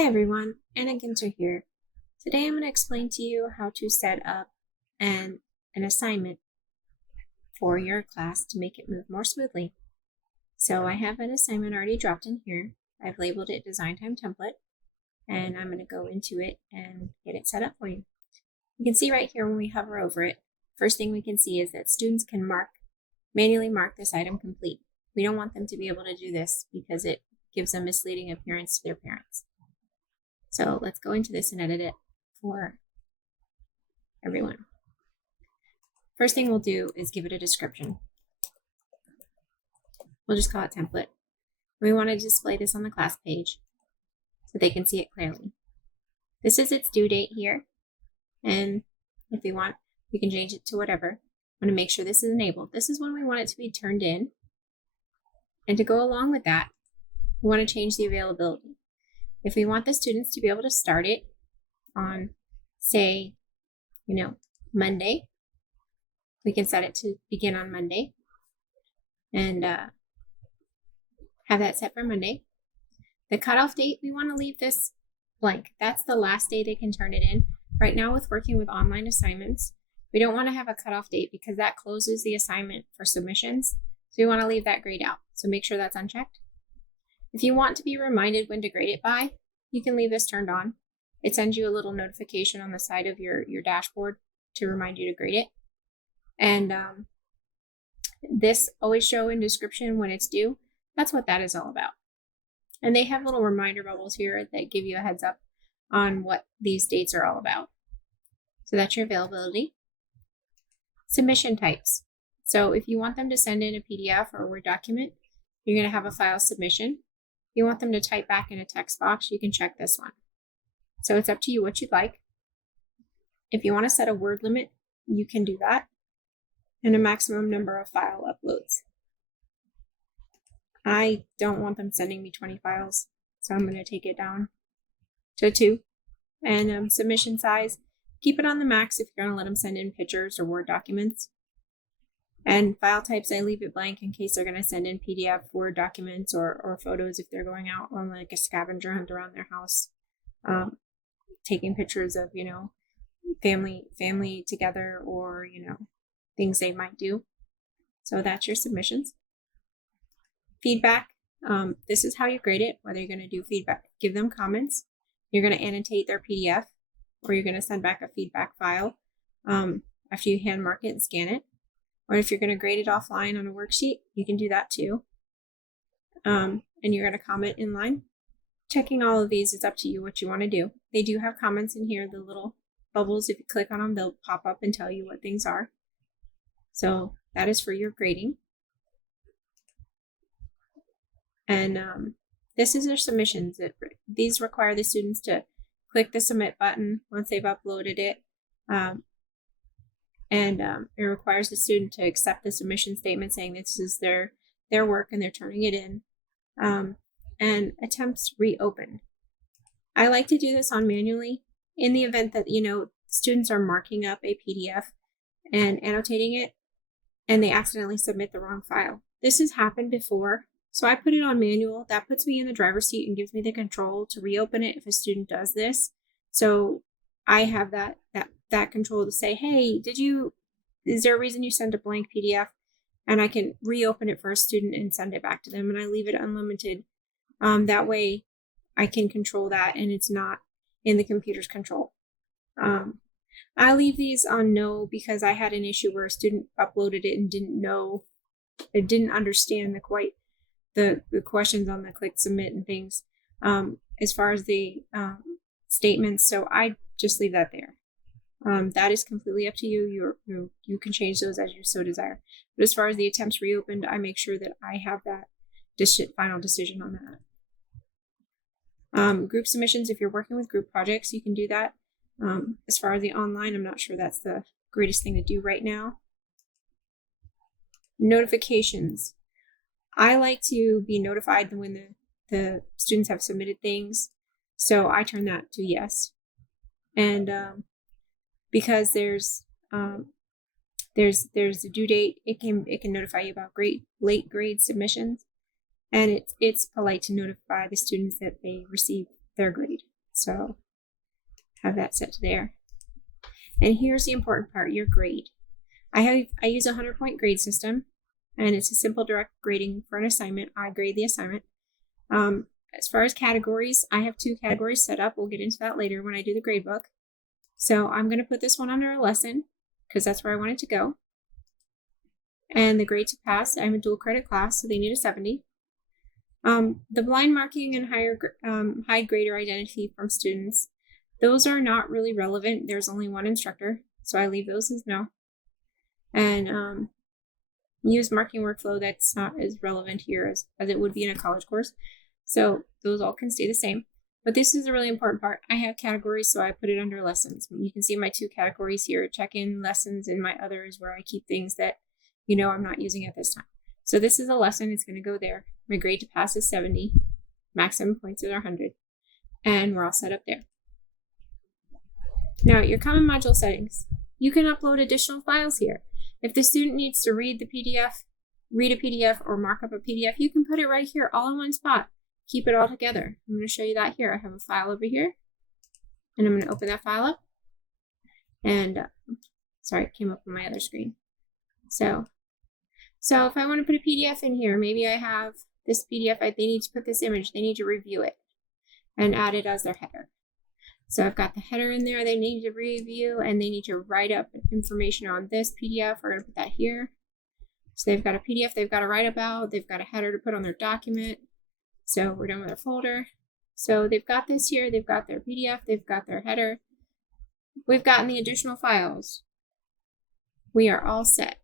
Hi everyone, Anna Ginter here. Today I'm going to explain to you how to set up an assignment for your class to make it move more smoothly. So I have an assignment already dropped in here. I've labeled it Design Time Template, and I'm going to go into it and get it set up for you. You can see right here when we hover over it, first thing we can see is that students can manually mark this item complete. We don't want them to be able to do this because it gives a misleading appearance to their parents. So let's go into this and edit it for everyone. First thing we'll do is give it a description. We'll just call it template. We want to display this on the class page so they can see it clearly. This is its due date here, and if we want, we can change it to whatever. I'm going to make sure this is enabled. This is when we want it to be turned in. And to go along with that, we want to change the availability. If we want the students to be able to start it on, say, Monday, we can set it to begin on Monday and have that set for Monday. The cutoff date, we want to leave this blank. That's the last day they can turn it in. Right now, with working with online assignments, we don't want to have a cutoff date because that closes the assignment for submissions. So we want to leave that grade out. So make sure that's unchecked. If you want to be reminded when to grade it by, you can leave this turned on. It sends you a little notification on the side of your dashboard to remind you to grade it. And this always show in description when it's due. That's what that is all about. And they have little reminder bubbles here that give you a heads up on what these dates are all about. So that's your availability. Submission types. So if you want them to send in a PDF or a Word document, you're going to have a file submission. If you want them to type back in a text box, you can check this one. So it's up to you what you'd like. If you want to set a word limit, you can do that, and a maximum number of file uploads. I don't want them sending me 20 files, so I'm going to take it down to 2. And submission size, keep it on the max if you're going to let them send in pictures or Word documents. And file types, I leave it blank in case they're going to send in PDF, Word documents, or photos if they're going out on like a scavenger hunt around their house, taking pictures of, family together or, things they might do. So that's your submissions. Feedback, this is how you grade it, whether you're going to do feedback, give them comments, you're going to annotate their PDF, or you're going to send back a feedback file after you hand mark it and scan it. Or if you're going to grade it offline on a worksheet, you can do that too. And you're going to comment in line. Checking all of these is up to you what you want to do. They do have comments in here, the little bubbles. If you click on them, they'll pop up and tell you what things are. So that is for your grading. And this is their submissions. These require the students to click the submit button once they've uploaded it. It requires the student to accept the submission statement saying this is their work and they're turning it in. And attempts reopened. I like to do this on manually in the event that, students are marking up a PDF and annotating it and they accidentally submit the wrong file. This has happened before, so I put it on manual. That puts me in the driver's seat and gives me the control to reopen it if a student does this. So I have that control to say, hey, is there a reason you sent a blank PDF? And I can reopen it for a student and send it back to them, and I leave it unlimited. That way I can control that and it's not in the computer's control. I leave these on no because I had an issue where a student uploaded it and didn't understand the questions on the click submit and things as far as the statements. So I just leave that there. That is completely up to you. You can change those as you so desire. But as far as the attempts reopened, I make sure that I have that final decision on that. Group submissions, if you're working with group projects, you can do that. As far as the online, I'm not sure that's the greatest thing to do right now. Notifications. I like to be notified when the students have submitted things, so I turn that to yes. And because there's a due date, it can notify you about late grade submissions, and it's polite to notify the students that they receive their grade. So have that set to there. And here's the important part, your grade. I use a 100-point grade system, and it's a simple direct grading for an assignment. I grade the assignment. As far as categories, I have 2 categories set up. We'll get into that later when I do the grade book. So I'm going to put this one under a lesson because that's where I want it to go. And the grade to pass, I'm a dual credit class, so they need a 70. The blind marking and high grader identity from students, those are not really relevant. There's only one instructor, so I leave those as no. And use marking workflow, that's not as relevant here as it would be in a college course. So those all can stay the same. But this is a really important part. I have categories, so I put it under lessons. You can see my 2 categories here, check-in lessons, and my others where I keep things that I'm not using at this time. So this is a lesson, it's going to go there. My grade to pass is 70, maximum points are 100, and we're all set up there. Now, your common module settings. You can upload additional files here. If the student needs to read a PDF, or mark up a PDF, you can put it right here, all in one spot. Keep it all together. I'm going to show you that here. I have a file over here, and I'm going to open that file up. And, sorry, it came up on my other screen. So if I want to put a PDF in here, maybe I have this PDF, they need to put this image, they need to review it and add it as their header. So I've got the header in there, they need to review, and they need to write up information on this PDF. We're going to put that here. So they've got a PDF they've got to write about, they've got a header to put on their document. So we're done with our folder. So they've got this here, they've got their PDF, they've got their header. We've gotten the additional files. We are all set.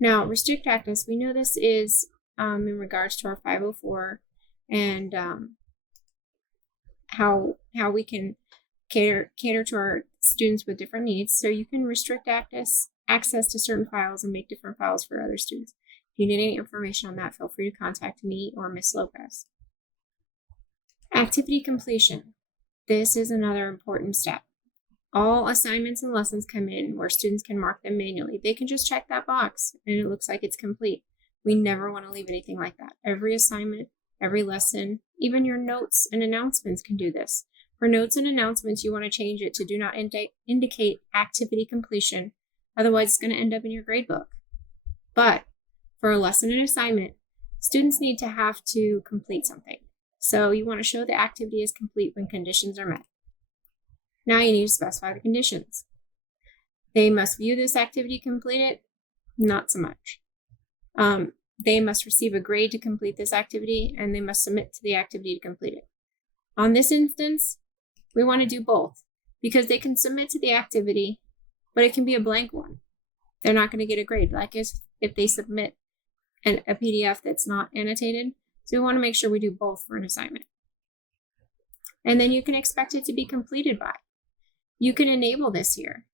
Now, restrict access, we know this is in regards to our 504 and how we can cater to our students with different needs. So you can restrict access to certain files and make different files for other students. If you need any information on that, feel free to contact me or Ms. Lopez. Activity completion. This is another important step. All assignments and lessons come in where students can mark them manually. They can just check that box and it looks like it's complete. We never want to leave anything like that. Every assignment, every lesson, even your notes and announcements can do this. For notes and announcements, you want to change it to do not indicate activity completion. Otherwise, it's going to end up in your grade book. But for a lesson and assignment, students need to have to complete something. So you want to show the activity is complete when conditions are met. Now you need to specify the conditions. They must view this activity completed, not so much. They must receive a grade to complete this activity, and they must submit to the activity to complete it. On this instance, we want to do both because they can submit to the activity, but it can be a blank one. They're not going to get a grade, like if they submit a PDF that's not annotated. So we want to make sure we do both for an assignment. And then you can expect it to be completed by. You can enable this here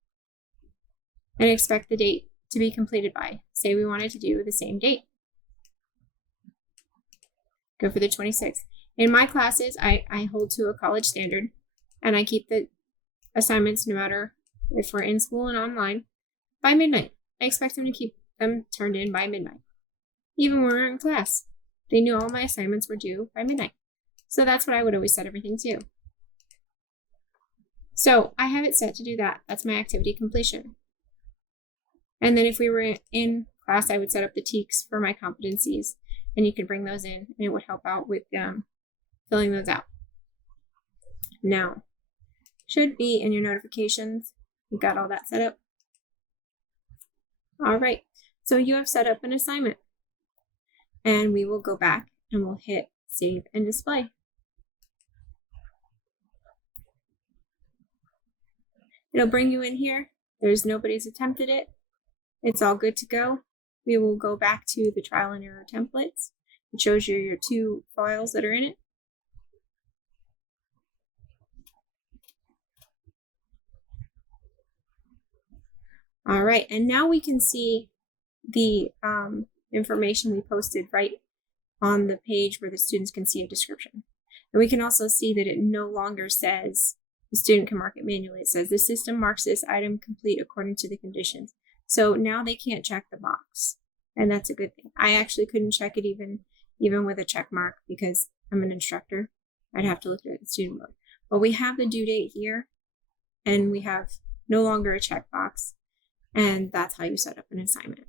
and expect the date to be completed by. Say we wanted to do the same date. Go for the 26th. In my classes, I hold to a college standard and I keep the assignments, no matter if we're in school and online, by midnight. I expect them to keep them turned in by midnight. Even when we're in class, they knew all my assignments were due by midnight. So that's what I would always set everything to. So I have it set to do that. That's my activity completion. And then if we were in class, I would set up the TEKS for my competencies, and you could bring those in, and it would help out with filling those out. Now, should be in your notifications. You got all that set up. All right, so you have set up an assignment, and we will go back and we'll hit save and display. It'll bring you in here. Nobody's attempted it. It's all good to go. We will go back to the trial and error templates. It shows you your 2 files that are in it. All right, and now we can see the information we posted right on the page where the students can see a description. And we can also see that it no longer says the student can mark it manually. It says the system marks this item complete according to the conditions. So now they can't check the box, and that's a good thing. I actually couldn't check it even with a check mark because I'm an instructor. I'd have to look at the student book. But we have the due date here, and we have no longer a checkbox, and that's how you set up an assignment.